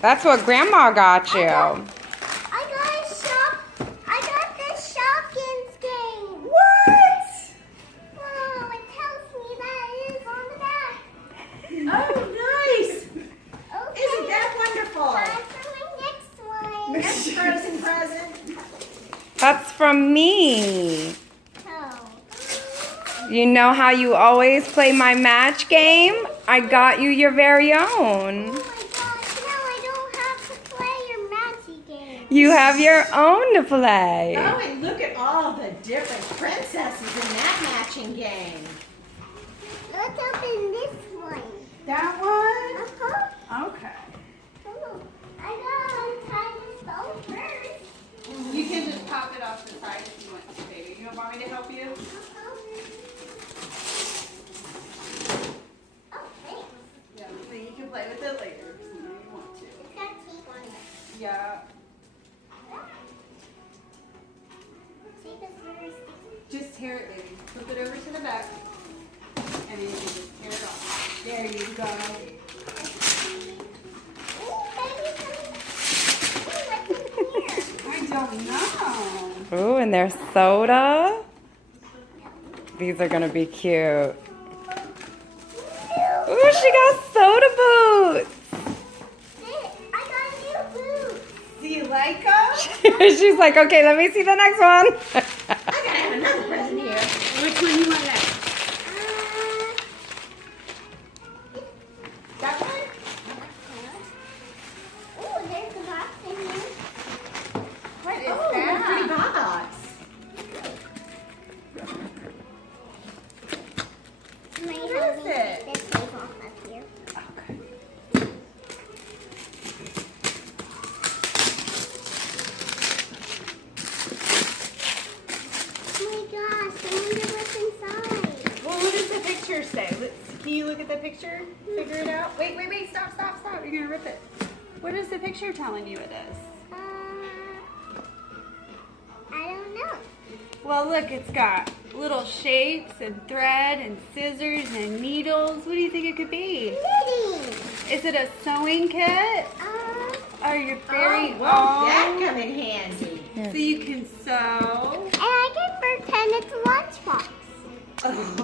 That's what Grandma got you. I got this Shopkins game. What? Oh, it tells me that it is on the back. Oh, nice. Okay. Isn't that wonderful? Time for my next one. Next frozen present. That's from me. Oh. You know how you always play my match game? I got you your very own. Oh my gosh, now I don't have to play your Magic game. You have your own to play. Oh, and look at all the different princesses in that matching game. Let's open this one. That one? Uh-huh. Okay. Oh, I gotta untie this bow first. You can just pop it off the side if you want to, baby. You don't want me to help you? Oh, thanks. Yeah, so you can play with it later if you want to. It's got tape on it. Yeah. Tape is very sticky. Just tear it, baby. Flip it over to the back. And then you can just tear it off. There you go. Ooh, baby, what's in here? I don't know. Ooh, and there's soda. These are gonna be cute. Ooh, she got soda boots. I got new boots. Do you like them? She's like, okay, let me see the next one. I gotta have another present here. Which one you want next? That one? Ooh, there's a box in here. What is Oh, what a pretty that? box. Am I What is having it? this tape off up here? Okay. Oh my gosh, I wonder what's inside. Well, what does the picture say? Can you look at the picture? Figure it out? Wait, stop. You're gonna rip it. What is the picture telling you it is? I don't know. Well, look, it's got little shapes and thread and scissors and needles. What do you think it could be? Knitting. Is it a sewing kit? Or your very Oh, won't that own? come in handy? So you can sew. And I can pretend it's a lunchbox. Oh,